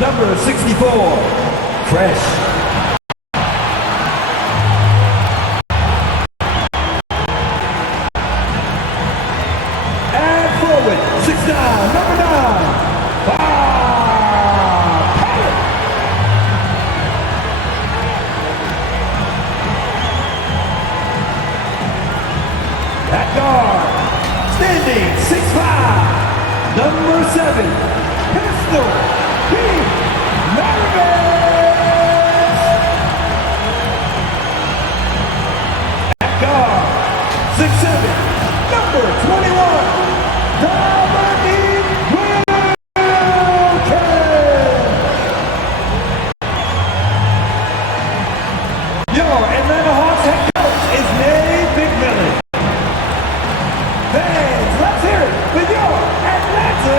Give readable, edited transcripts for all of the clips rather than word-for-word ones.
Number 64, Fresh. And forward, 6'9", number 9, at guard, standing 6'5", number 7, Pistol, Pete Maravich. At guard, 6'7", number 21, Dominique Wilkins. Your Atlanta Hawks head coach is Nate McMillan. Fans, let's hear it with your Atlanta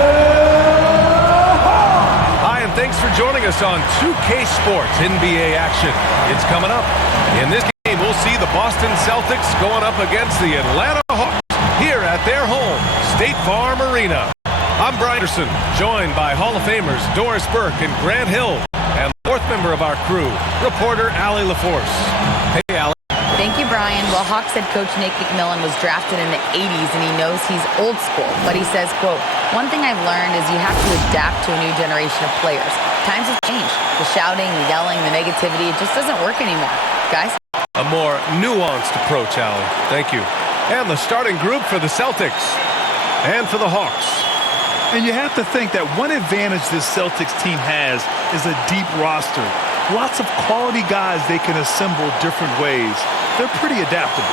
Hawks. Hi, and thanks for joining us on 2K Sports NBA action. It's coming up. In this game, we'll see the Boston Celtics going up against the Atlanta Hawks here at their home, State Farm Arena. I'm Brian Anderson, joined by Hall of Famers Doris Burke and Grant Hill, and fourth member of our crew, reporter Allie LaForce. Hey, Allie. Thank you, Brian. Well, Hawks head coach Nate McMillan was drafted in the 80s, and he knows he's old school. But he says, quote, "One thing I've learned is you have to adapt to a new generation of players. Times have changed. The shouting, the yelling, the negativity, it just doesn't work anymore. Guys?" A more nuanced approach, Allie. Thank you. And the starting group for the Celtics and for the Hawks. And you have to think that one advantage this Celtics team has is a deep roster. Lots of quality guys they can assemble different ways. They're pretty adaptable.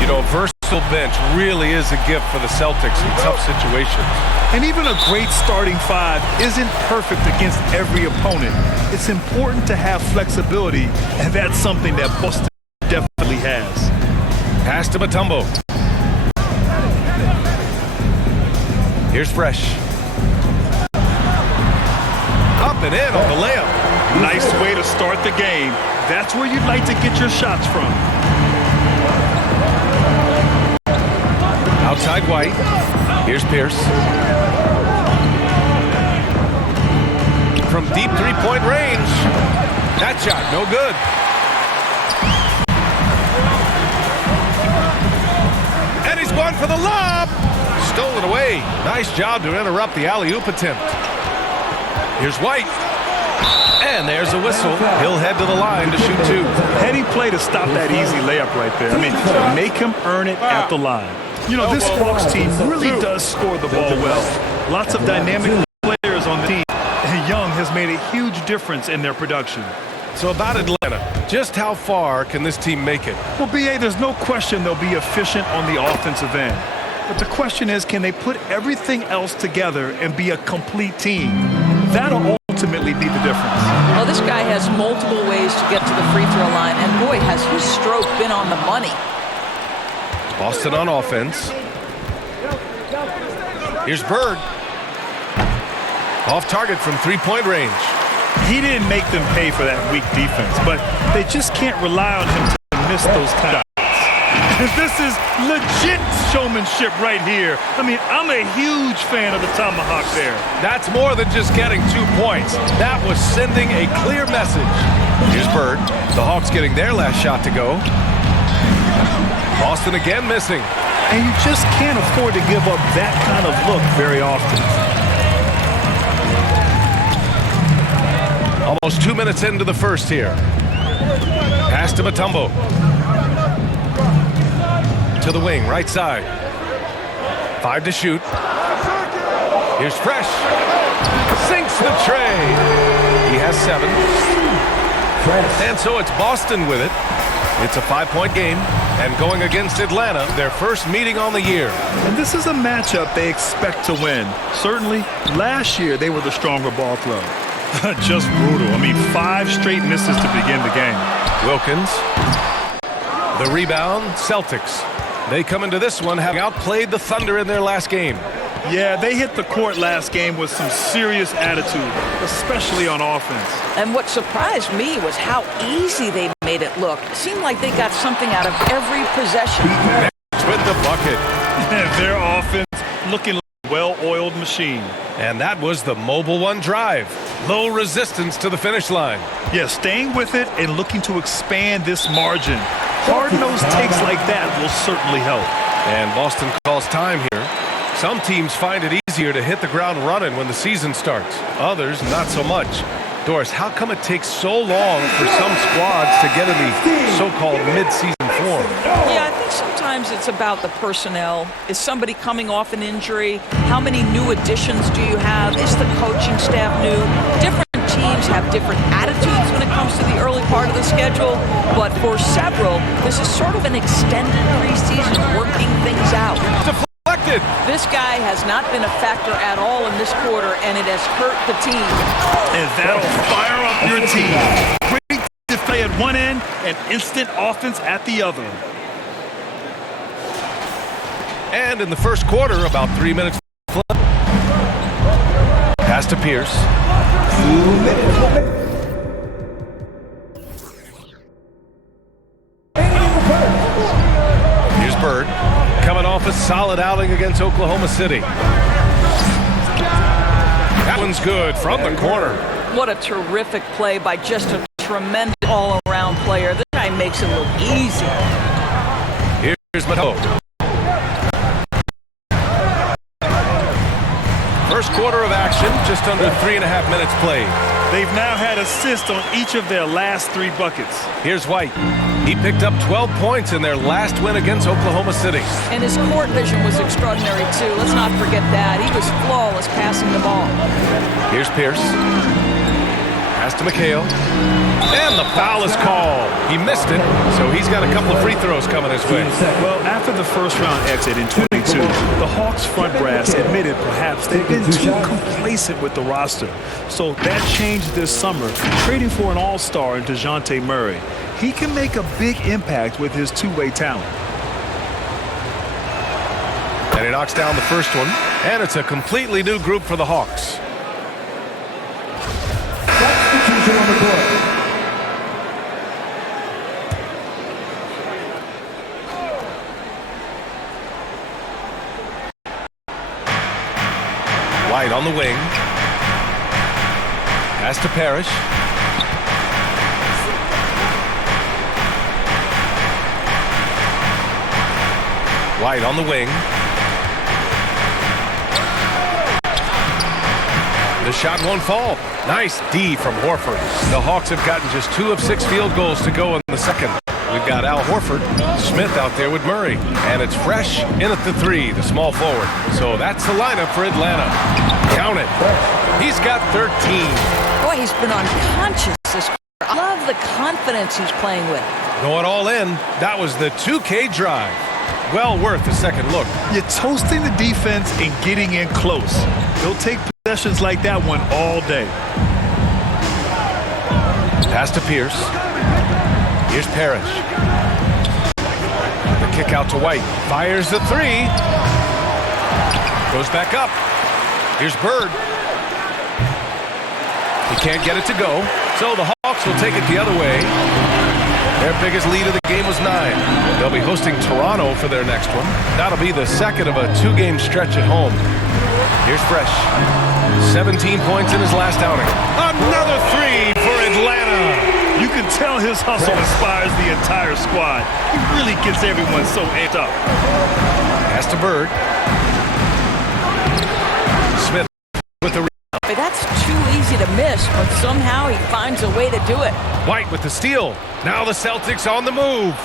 You know, a versatile bench really is a gift for the Celtics in tough situations. And even a great starting five isn't perfect against every opponent. It's important to have flexibility, and that's something that Boston definitely has. Pass to Mutombo. Here's Fresh. Up and in on the layup. Nice way to start the game. That's where you'd like to get your shots from. Outside White. Here's Pierce. From deep three-point range. That shot, no good. And he's going for the lob. Stolen away. Nice job to interrupt the alley-oop attempt. Here's White. And there's a whistle. He'll head to the line to shoot two. Heady play to stop that easy layup right there. I mean, make him earn it at the line. You know, this Hawks team really does score the ball well. Lots of dynamic players on the team. And Young has made a huge difference in their production. So about Atlanta, just how far can this team make it? Well, B.A., there's no question they'll be efficient on the offensive end. But the question is, can they put everything else together and be a complete team? That'll ultimately be the difference. Well, this guy has multiple ways to get to the free throw line, and boy, has his stroke been on the money. Boston on offense. Here's Bird. Off target from three-point range. He didn't make them pay for that weak defense, but they just can't rely on him to miss those shots. And this is legit showmanship right here. I mean, I'm a huge fan of the tomahawk there. That's more than just getting 2 points. That was sending a clear message. Here's Bird. The Hawks getting their last shot to go. Boston again missing. And you just can't afford to give up that kind of look very often. Almost 2 minutes into the first here. Pass to Mutombo. To the wing, right side. 5 to shoot. Here's Fresh. Sinks the tray. He has 7. And so it's Boston with it. It's a 5-point game, and going against Atlanta, their first meeting on the year. And this is a matchup they expect to win. Certainly, last year they were the stronger ball club. Just brutal. I mean, 5 straight misses to begin the game. Wilkins. The rebound, Celtics. They come into this one having outplayed the Thunder in their last game. Yeah, they hit the court last game with some serious attitude, especially on offense. And what surprised me was how easy they made it look. It seemed like they got something out of every possession. With the bucket. Their offense looking like a well-oiled machine. And that was the mobile one drive. Low resistance to the finish line. Yeah, staying with it and looking to expand this margin. Hard-nosed takes like that will certainly help. And Boston calls time here. Some teams find it easier to hit the ground running when the season starts. Others, not so much. Doris, how come it takes so long for some squads to get in the so-called mid-season form? Yeah, I think sometimes it's about the personnel. Is somebody coming off an injury? How many new additions do you have? Is the coaching staff new? Different teams have different attitudes when it comes to the early part of the schedule. But for several, this is sort of an extended preseason working things out. Deflected. This guy has not been a factor at all in this quarter, and it has hurt the team. And that'll fire up your team. Great display at one end and instant offense at the other. And in the first quarter, about 3 minutes left. Pass to Pierce. 2 minutes. Here's Bird. Coming off a solid outing against Oklahoma City. That one's good from the corner. What a terrific play by just a tremendous all-around player. This guy makes it look easy. Here's Mato. First quarter of action, just under 3.5 minutes played. They've now had assists on each of their last 3 buckets. Here's White. He picked up 12 points in their last win against Oklahoma City. And his court vision was extraordinary, too. Let's not forget that. He was flawless passing the ball. Here's Pierce. Pass to McHale. And the foul is called. He missed it, so he's got a couple of free throws coming his way. Well, after the first-round exit in 22, the Hawks front brass admitted perhaps they've been too complacent with the roster. So that changed this summer, trading for an all-star in DeJounte Murray. He can make a big impact with his two-way talent. And he knocks down the first one, and it's a completely new group for the Hawks. Substitution on the court. White on the wing. Pass to Parrish. White on the wing. The shot won't fall. Nice D from Horford. The Hawks have gotten just 2 of 6 field goals to go in the second. We've got Al Horford, Smith out there with Murray. And it's Fresh in at the 3, the small forward. So that's the lineup for Atlanta. Count it. He's got 13. Boy, he's been unconscious this quarter. I love the confidence he's playing with. Going all in. That was the 2K drive. Well worth a second look. You're toasting the defense and getting in close. They'll take possessions like that one all day. Pass to Pierce. Here's Parrish. The kick out to White. Fires the 3. Goes back up. Here's Bird. He can't get it to go. So the Hawks will take it the other way. Their biggest lead of the game was 9. They'll be hosting Toronto for their next one. That'll be the second of a 2-game stretch at home. Here's Fresh. 17 points in his last outing. Another 3 for Atlanta. You can tell his hustle inspires the entire squad. He really gets everyone so amped up. Pass to Bird. Smith with the But that's too easy to miss, but somehow he finds a way to do it. White with the steal. Now the Celtics on the move.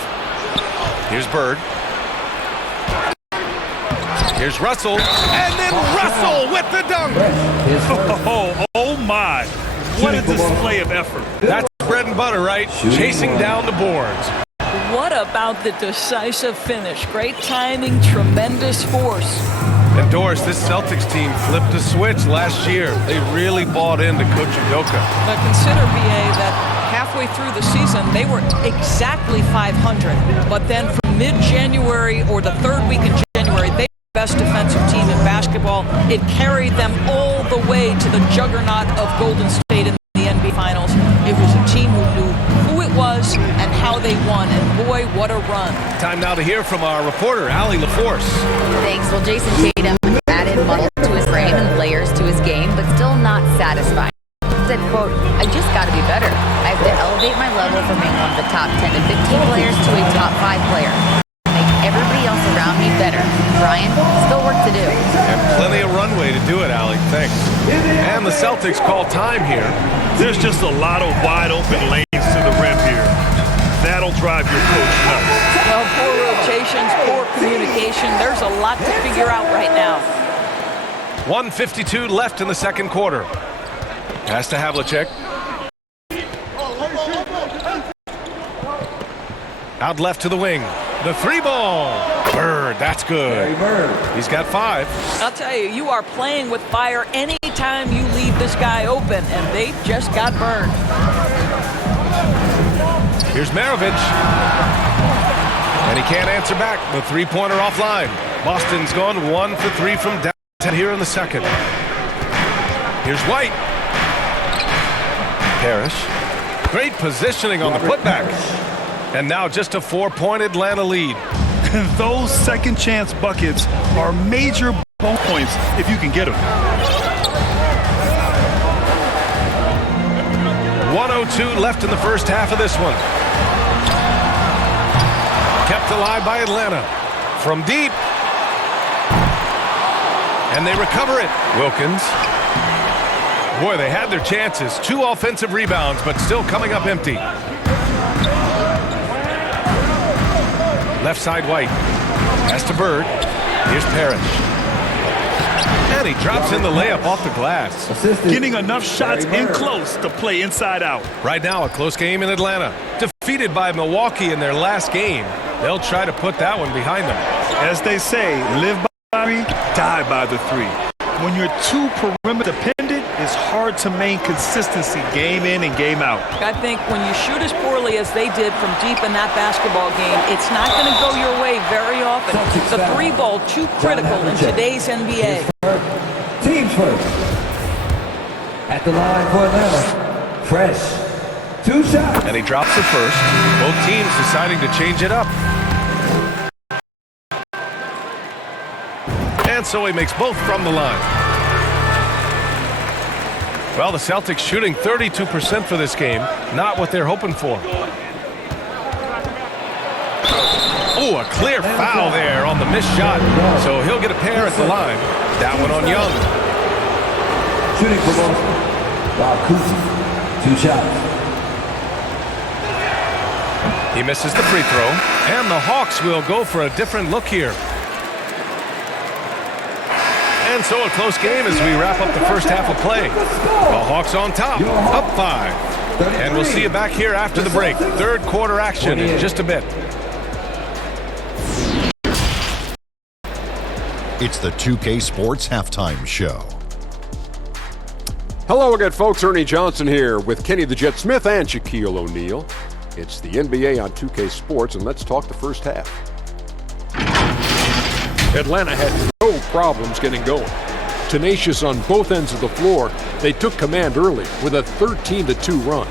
Here's Bird. Here's Russell. And then Russell with the dunk. Oh my. What a display of effort. That's bread and butter, right? Chasing down the boards. What about the decisive finish? Great timing, tremendous force. And Doris, this Celtics team flipped a switch last year. They really bought into Coach Udoka. But consider, BA, that halfway through the season, they were exactly 500. But then from mid-January or the third week in January, they best defensive team in basketball. It carried them all the way to the juggernaut of Golden State in the NBA Finals. It was a team who knew who it was and how they won, and boy, what a run. Time now to hear from our reporter, Allie LaForce. Thanks. Well, Jason Tatum added muscle to his frame and layers to his game, but still not satisfied. He said, quote, "I just got to be better. I have to elevate my level from being one of the top 10 to 15 players to a top 5 player. Make everybody else around me better. Brian, still work to do." And plenty of runway to do it, Allie. Thanks. And the Celtics call time here. There's just a lot of wide open lanes to the rim here. That'll drive your coach nuts. Well, poor rotations, poor communication. There's a lot to figure out right now. 1:52 left in the second quarter. Pass to Havlicek. Out left to the wing. The 3-ball. Bird, that's good. He's got 5. I'll tell you, you are playing with fire anytime you leave this guy open, and they just got burned. Here's Maravich. And he can't answer back. The 3-pointer offline. Boston's gone 1 for 3 from downtown here in the second. Here's White. Parrish. Great positioning on the putback. And now just a 4-point Atlanta lead. And those second chance buckets are major ball points if you can get them. 1:02 left in the first half of this one. Kept alive by Atlanta. From deep. And they recover it. Wilkins. Boy, they had their chances. 2 offensive rebounds, but still coming up empty. Left side White. Pass to Bird. Here's Parrish. And he drops in the layup off the glass. Getting enough shots in close to play inside out. Right now, a close game in Atlanta. Defeated by Milwaukee in their last game. They'll try to put that one behind them. As they say, live by 3, die by the 3. When you're too perimeter dependent, it's hard to maintain consistency game in and game out. I think when you shoot as poorly as they did from deep in that basketball game, it's not going to go your way very often. The 3-ball too critical in today's NBA. Teams first. At the line for Atlanta, Fresh. 2 shots. And he drops it first. Both teams deciding to change it up. And so he makes both from the line. Well, the Celtics shooting 32% for this game. Not what they're hoping for. Oh, a clear foul there on the missed shot. So he'll get a pair at the line. That one on Young. Shooting for Boston. Bob Cousy. 2 shots. He misses the free throw. And the Hawks will go for a different look here. And so a close game as we wrap up the first half of play. The Hawks on top, up 5. And we'll see you back here after the break. Third quarter action in just a bit. It's the 2K Sports Halftime Show. Hello again, folks. Ernie Johnson here with Kenny the Jet Smith and Shaquille O'Neal. It's the NBA on 2K Sports, and let's talk the first half. Atlanta had no problems getting going. Tenacious on both ends of the floor, they took command early with a 13-2 run.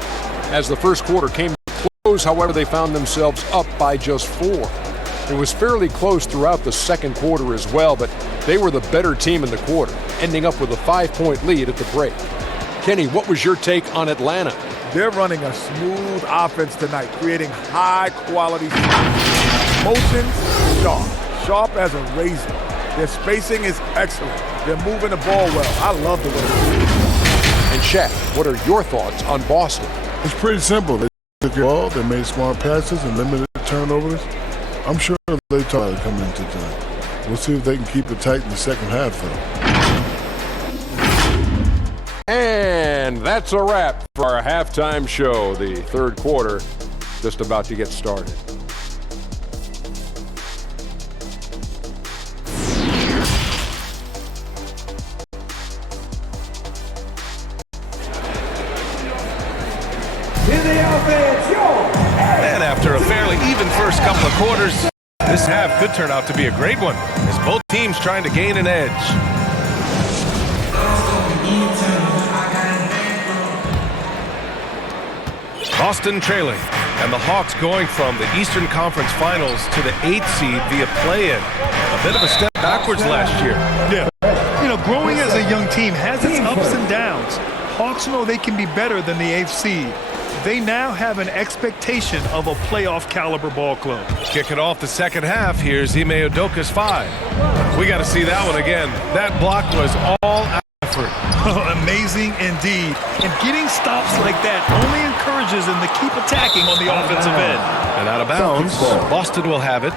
As the first quarter came to close, however, they found themselves up by just 4. It was fairly close throughout the second quarter as well, but they were the better team in the quarter, ending up with a 5-point lead at the break. Kenny, what was your take on Atlanta? They're running a smooth offense tonight, creating high-quality shots. Motion sharp. Sharp as a razor. Their spacing is excellent. They're moving the ball well. I love the way they do it. And Shaq, what are your thoughts on Boston? It's pretty simple. They took the ball, they made smart passes and limited turnovers. I'm sure they tried to come into tonight. We'll see if they can keep it tight in the second half, though. And that's a wrap for our halftime show. The third quarter just about to get started. And after a fairly even first couple of quarters, This half could turn out to be a great one, as both teams trying to gain an edge. Boston trailing, and the Hawks going from the Eastern Conference Finals to the 8th seed via play-in. A bit of a step backwards last year. Yeah. You know, growing as a young team has its ups and downs. Hawks know they can be better than the 8th seed. They now have an expectation of a playoff caliber ball club. Kicking off the second half, here's Ime Udoka's 5. We got to see that one again. That block was all effort. Amazing indeed. And getting stops like that only encourages them to keep attacking on the offensive end. And out of bounds, Boston will have it.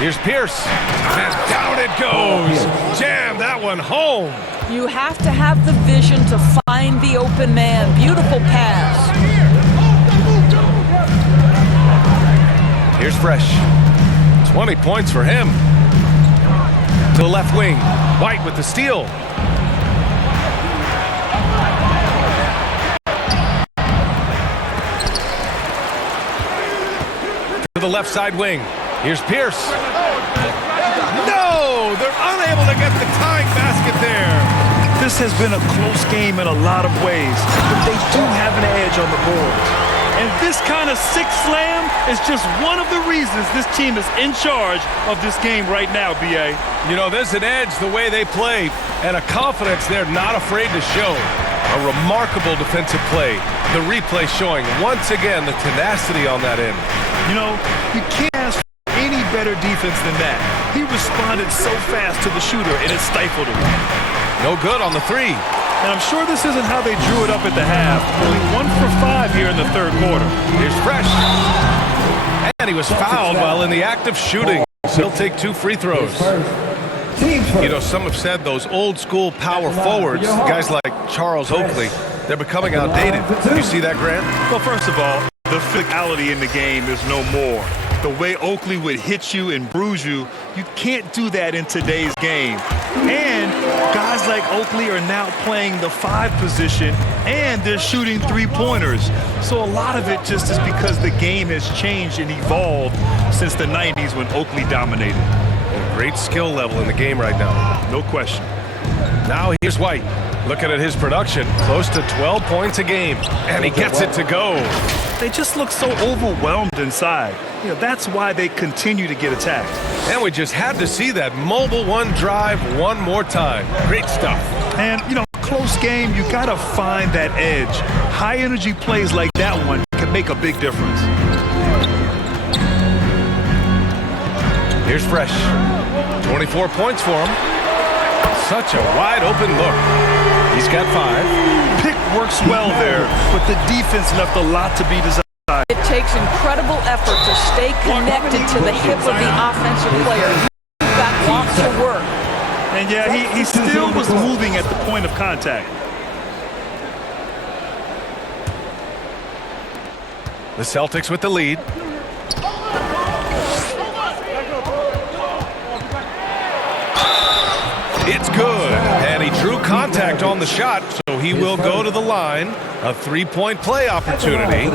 Here's Pierce, and down it goes. Jam that one home. You have to have the vision to find the open man. Beautiful pass. Here's Fresh. 20 points for him. To the left wing. White with the steal. To the left side wing. Here's Pierce. No! They're unable to get the tying basket there. This has been a close game in a lot of ways, but they do have an edge on the boards. And this kind of six slam is just one of the reasons this team is in charge of this game right now, B.A. You know, there's an edge the way they play, and a confidence they're not afraid to show. A remarkable defensive play. The replay showing once again the tenacity on that end. You know, you can't ask for any better defense than that. He responded so fast to the shooter, and it stifled him. No good on the three. And I'm sure this isn't how they drew it up at the half. Only 1 for 5 here in the third quarter. Here's Fresh. And he was fouled while in the act of shooting. So he'll take 2 free throws. You know, some have said those old school power forwards, guys like Charles Oakley, they're becoming outdated. You see that, Grant? Well, first of all, the physicality in the game is no more. The way Oakley would hit you and bruise you, you can't do that in today's game. And guys like Oakley are now playing the 5 position, and they're shooting 3-pointers. So a lot of it just is because the game has changed and evolved since the 90s when Oakley dominated. A great skill level in the game right now. No question. Now here's White. Looking at his production, close to 12 points a game, and he gets it to go. They just look so overwhelmed inside. You know, that's why they continue to get attacked. And we just had to see that mobile one drive one more time. Great stuff. And, you know, close game, you got to find that edge. High-energy plays like that one can make a big difference. Here's Fresh. 24 points for him. Such a wide-open look. He's got 5. Pick works well there, but the defense left a lot to be desired. It takes incredible effort to stay connected to the hip of the offensive player. You've got lots of work. And yeah, he still was moving at the point of contact. The Celtics with the lead. It's good, and he drew contact on the shot, so he will go to the line. A 3-point play opportunity.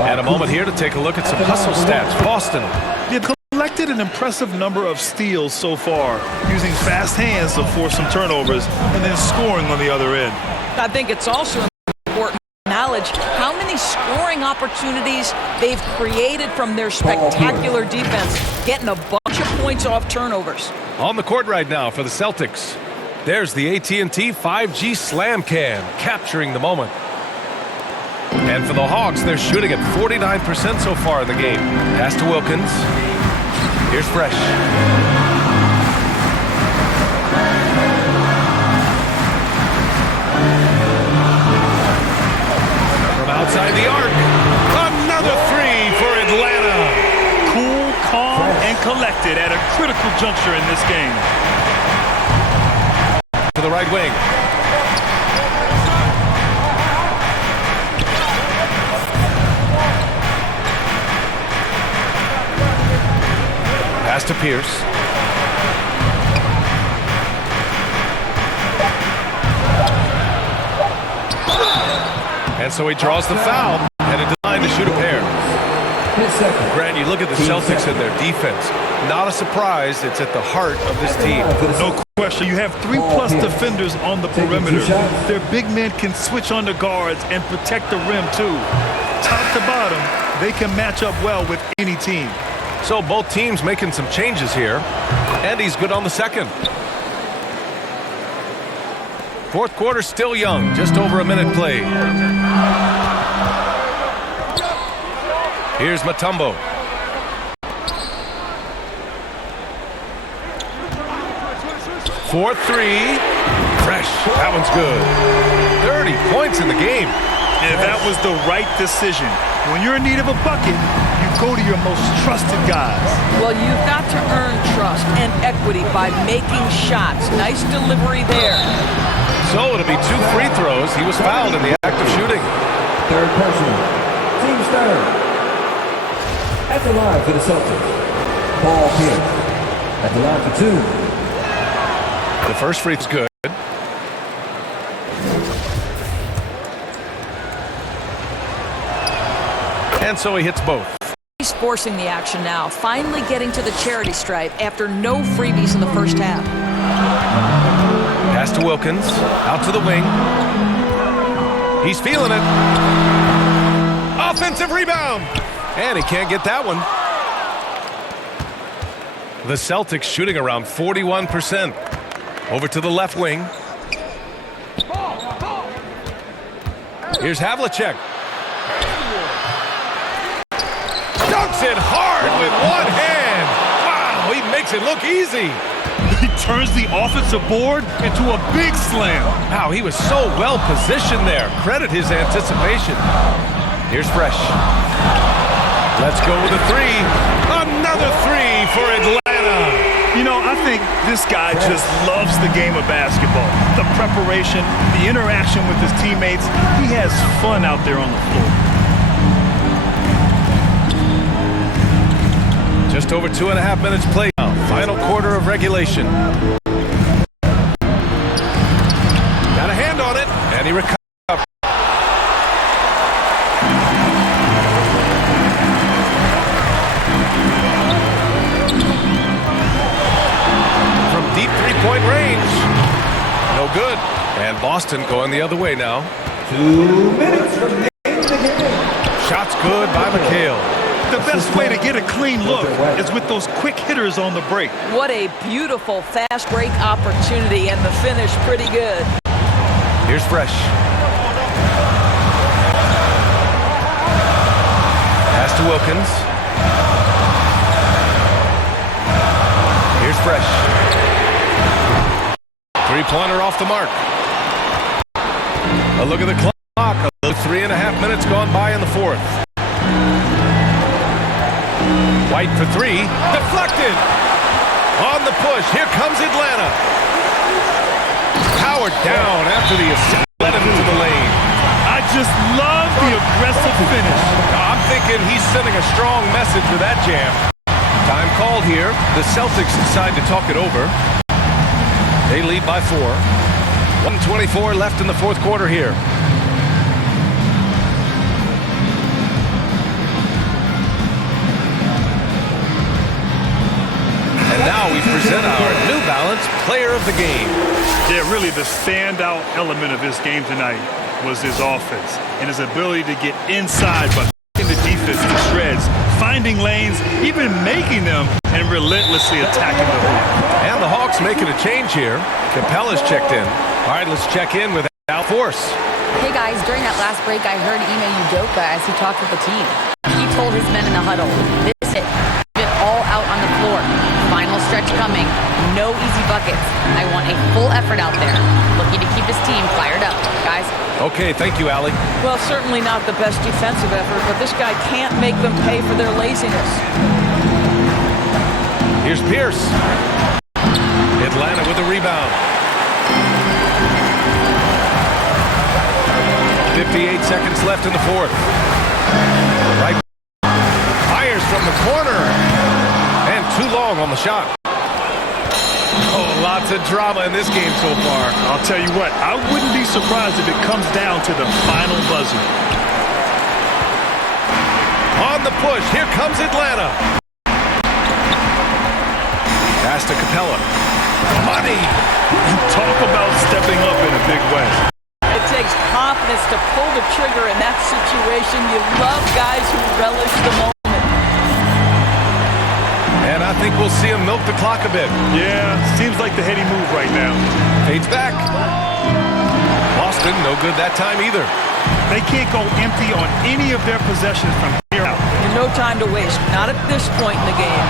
And a moment here to take a look at some hustle stats. Boston. They've collected an impressive number of steals so far, using fast hands to force some turnovers and then scoring on the other end. I think it's also important knowledge how many scoring opportunities they've created from their spectacular defense, getting a bunch of points off turnovers. On the court right now for the Celtics. There's the AT&T 5G Slam Cam, capturing the moment. And for the Hawks, they're shooting at 49% so far in the game. Pass to Wilkins. Here's Fresh. From outside the arc, another 3 for Atlanta. Cool, calm, and collected at a critical juncture in this game. To the right wing. Pass to Pierce. And so he draws the foul, and a line to shoot a pair. Grant, you look at the Celtics and their defense. Not a surprise, it's at the heart of this team. No question. You have 3+ defenders on the perimeter. Their big men can switch on the guards and protect the rim, too. Top to bottom, they can match up well with any team. So both teams making some changes here. And he's good on the second. Fourth quarter still young, just over a minute played. Here's Mutombo. For three. Fresh. That one's good. 30 points in the game. And that was the right decision. When you're in need of a bucket, you go to your most trusted guys. Well, you've got to earn trust and equity by making shots. Nice delivery there. So it'll be 2 free throws. He was fouled in the act of shooting. Third personal. Team's third. At the line for the Celtics. Paul Pierce. At the line for 2. The first free is good. And so he hits both. He's forcing the action now, finally getting to the charity stripe after no freebies in the first half. Pass to Wilkins, out to the wing. He's feeling it. Offensive rebound. And he can't get that one. The Celtics shooting around 41%. Over to the left wing. Here's Havlicek. Dunks it hard with one hand. Wow, he makes it look easy. He turns the offensive board into a big slam. Wow, he was so well positioned there. Credit his anticipation. Here's Fresh. Let's go with a three. Another three for Atlanta. You know, I think this guy just loves the game of basketball. The preparation, the interaction with his teammates. He has fun out there on the floor. Just over 2.5 minutes played now. Final quarter of regulation. Got a hand on it, and he recovers. From deep three-point range. No good. And Boston going the other way now. 2 minutes remaining to game. Shots good by McHale. The best way to get a clean look is with those quick hitters on the break. What a beautiful fast break opportunity, and the finish pretty good. Here's Fresh. Pass to Wilkins. Here's Fresh. Three-pointer off the mark. A look at the clock. 3.5 minutes gone by in the fourth. White for three. Deflected. On the push. Here comes Atlanta. Powered down after the assist. Led him into the lane. I just love the aggressive finish. I'm thinking he's sending a strong message with that jam. Time called here. The Celtics decide to talk it over. They lead by 4. 1:24 left in the fourth quarter here. And now we present our New Balance Player of the Game. Yeah, really the standout element of his game tonight was his offense and his ability to get inside by putting the defense to shreds, finding lanes, even making them, and relentlessly attacking the hoop. And the Hawks making a change here. Capella's checked in. All right, let's check in with Al Force. Hey guys, during that llast break, I heard Ime Udoka as he talked with the team. He told his men in the huddle, this is it all out on the floor. Final stretch coming. No easy buckets. I want a full effort out there. Looking to keep his team fired up. Guys? Okay, thank you, Allie. Well, certainly not the best defensive effort, but this guy can't make them pay for their laziness. Here's Pierce. Atlanta with a rebound. 58 seconds left in the fourth. Right. Fires from the corner. And too long on the shot. Oh, lots of drama in this game so far. I'll tell you what, I wouldn't be surprised if it comes down to the final buzzer. On the push, here comes Atlanta. Pass to Capella. Money! Talk about stepping up in a big way. It takes confidence to pull the trigger in that situation. You love guys who relish the moment. And I think we'll see him milk the clock a bit. Yeah, seems like the heady move right now. Fades back. Boston, no good that time either. They can't go empty on any of their possessions from here out. And no time to waste. Not at this point in the game.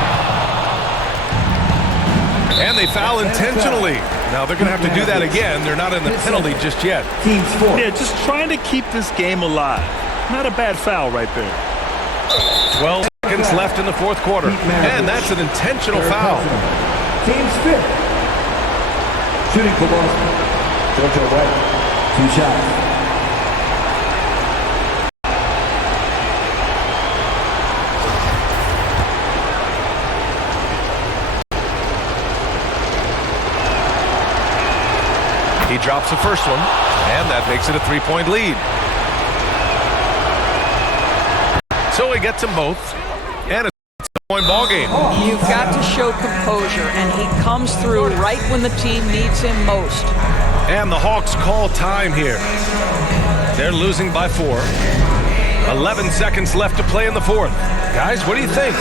And they foul intentionally. Now they're going to have to do that again. They're not in the penalty just yet. Team sport. Yeah, just trying to keep this game alive. Not a bad foul right there. 12 seconds left in the fourth quarter. And that's an intentional foul. Team's fifth. Shooting for Boston. Georgia White. 2 shots. He drops the first one, and that makes it a 3-point lead. So he gets them both, and it's a point ball game. You've got to show composure, and he comes through right when the team needs him most. And the Hawks call time here. They're losing by 4. 11 seconds left to play in the fourth. Guys, what do you think?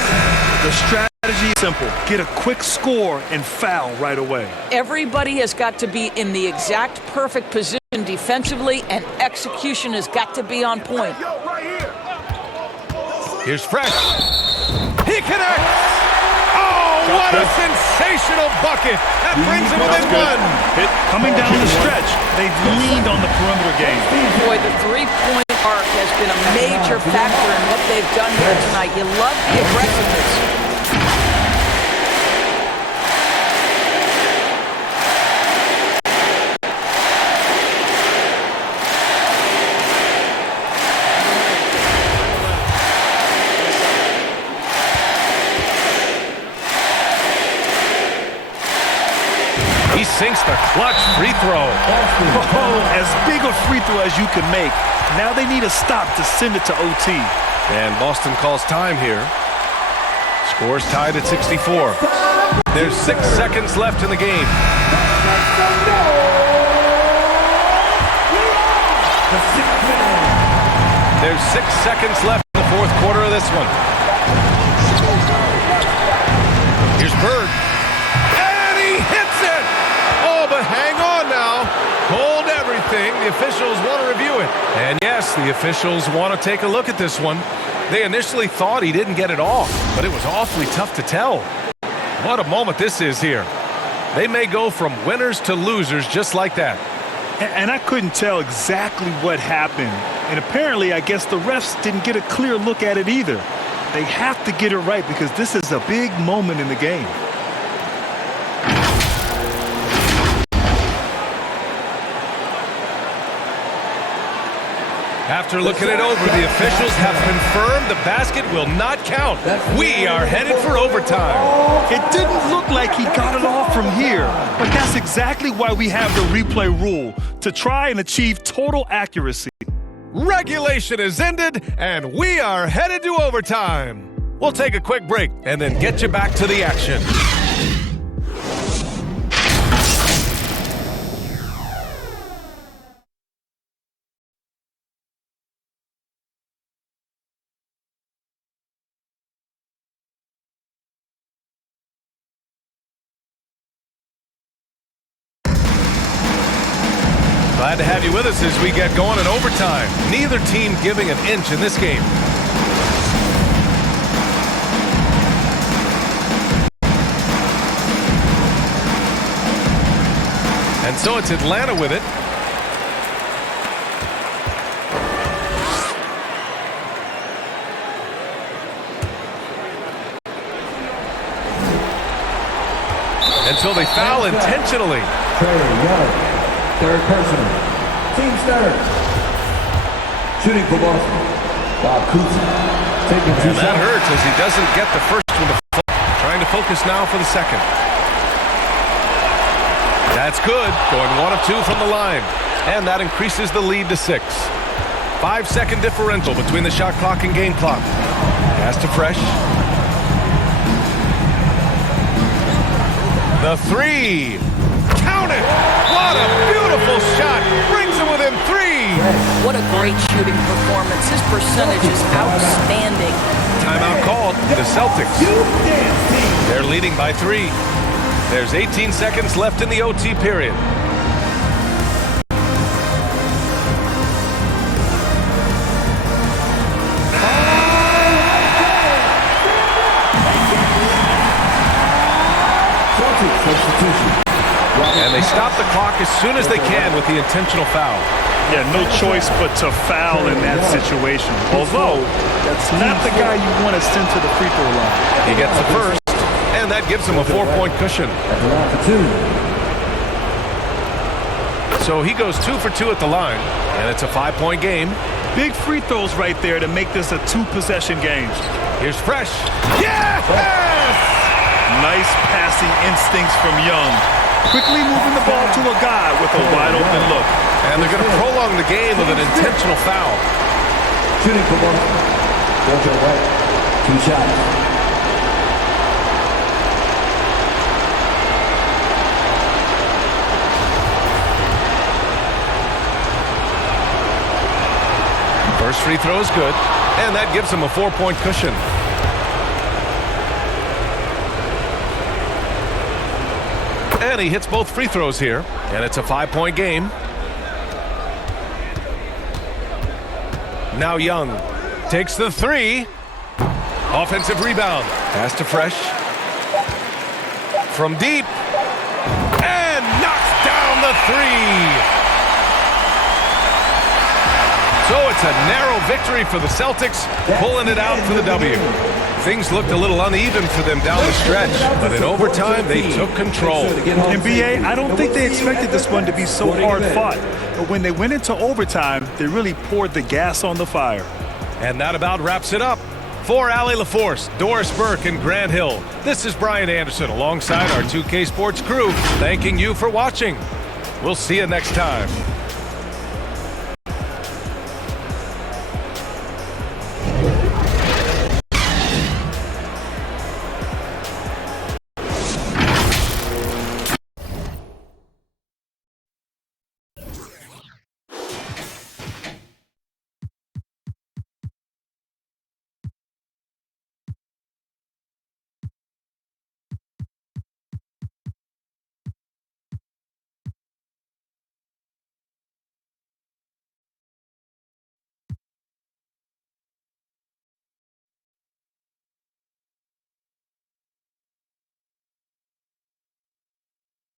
The strategy is simple. Get a quick score and foul right away. Everybody has got to be in the exact perfect position defensively, and execution has got to be on point. Here's Fresh. He connects! Oh, what a sensational bucket! That brings him within one. Coming down the stretch, they've leaned on the perimeter game. Boy, the three-point arc has been a major factor in what they've done here tonight. You love the aggressiveness. He sinks the clutch free throw. Oh, as big a free throw as you can make. Now they need a stop to send it to OT. And Boston calls time here. Scores tied at 64. There's 6 seconds left in the game. There's 6 seconds left in the fourth quarter of this one. Here's Bird. And he hits it! Oh, but hang on now. Hold everything. The officials want to review it. And yes, the officials want to take a look at this one. They initially thought he didn't get it off, but it was awfully tough to tell. What a moment this is here. They may go from winners to losers just like that. And I couldn't tell exactly what happened. And apparently, I guess the refs didn't get a clear look at it either. They have to get it right because this is a big moment in the game. After looking it over, the officials have confirmed the basket will not count. We are headed for overtime. It didn't look like he got it off from here, but that's exactly why we have the replay rule, to try and achieve total accuracy. Regulation is ended, and we are headed to overtime. We'll take a quick break and then get you back to the action. Glad to have you with us as we get going in overtime. Neither team giving an inch in this game. And so it's Atlanta with it. Until they foul intentionally. Third personal. Team's third. Shooting for Boston. Bob Cousy. Taking 2 shots. That hurts as he doesn't get the first one to fall. Trying to focus now for the second. That's good. Going 1 of 2 from the line. And that increases the lead to 6. 5-second differential between the shot clock and game clock. Pass to Fresh. The 3. Count it! What a beautiful shot! Brings him within 3! What a great shooting performance. His percentage is outstanding. Timeout called. The Celtics. They're leading by 3. There's 18 seconds left in the OT period. And they stop the clock as soon as they can with the intentional foul. Yeah, no choice but to foul in that situation. Although, that's not the guy you want to send to the free throw line. He gets the first, and that gives him a 4-point cushion. So he goes 2 for 2 at the line, and it's a 5-point game. Big free throws right there to make this a 2-possession game. Here's Fresh. Yes! Nice passing instincts from Young. Quickly moving the ball to a guy with a wide open look. And they're going to prolong the game with an intentional foul. Shooting for Boston. Georgia White. 2 shots. First free throw is good, and that gives him a 4-point cushion. And he hits both free throws here, and it's a 5-point game. Now Young takes the 3. Offensive rebound. Pass to Fresh. From deep. And knocks down the 3. So it's a narrow victory for the Celtics, pulling it out for the W. Things looked a little uneven for them down the stretch, but in overtime, they took control. NBA, I don't think they expected this one to be so hard-fought. But when they went into overtime, they really poured the gas on the fire. And that about wraps it up. For Allie LaForce, Doris Burke, and Grant Hill, this is Brian Anderson alongside our 2K Sports crew, thanking you for watching. We'll see you next time.